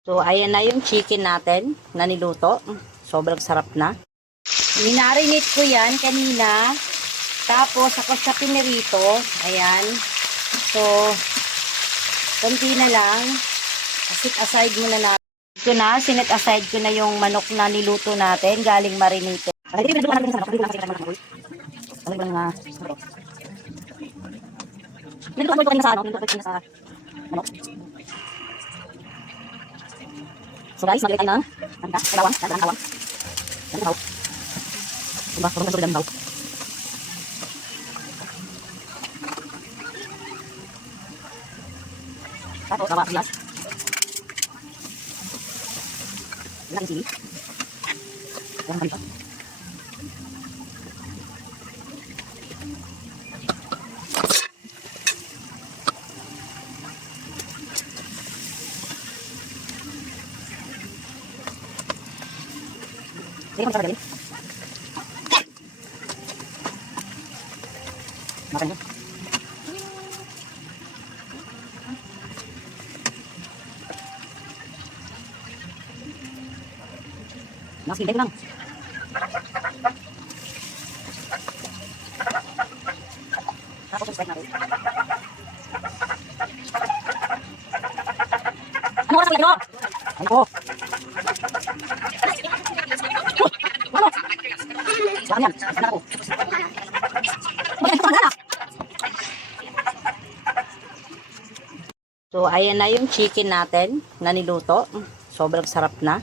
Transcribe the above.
So, ayan na yung chicken natin na niluto. Sobrang sarap na. Minarinate ko yan kanina. Tapos, ako sa pinirito. Ayan. So, konti na lang. Sit aside muna natin. Ito na, sinet aside ko na yung manok na niluto natin. Galing marinated. So guys, maglagay tayo ng bawang, bawang. Yan daw. Diba? Sobrang daw. Tapos, bawang sibuyas. Yan yung sili. Yan ang ganito. Sige, kung sarap galing. Makan nyo. Mas hintay ko lang. Tapos yung sprite natin. Ano oras ulit nyo? Ano ko? Saan yan? Saan ako? So, ayan na yung chicken natin na niluto. Sobrang sarap na.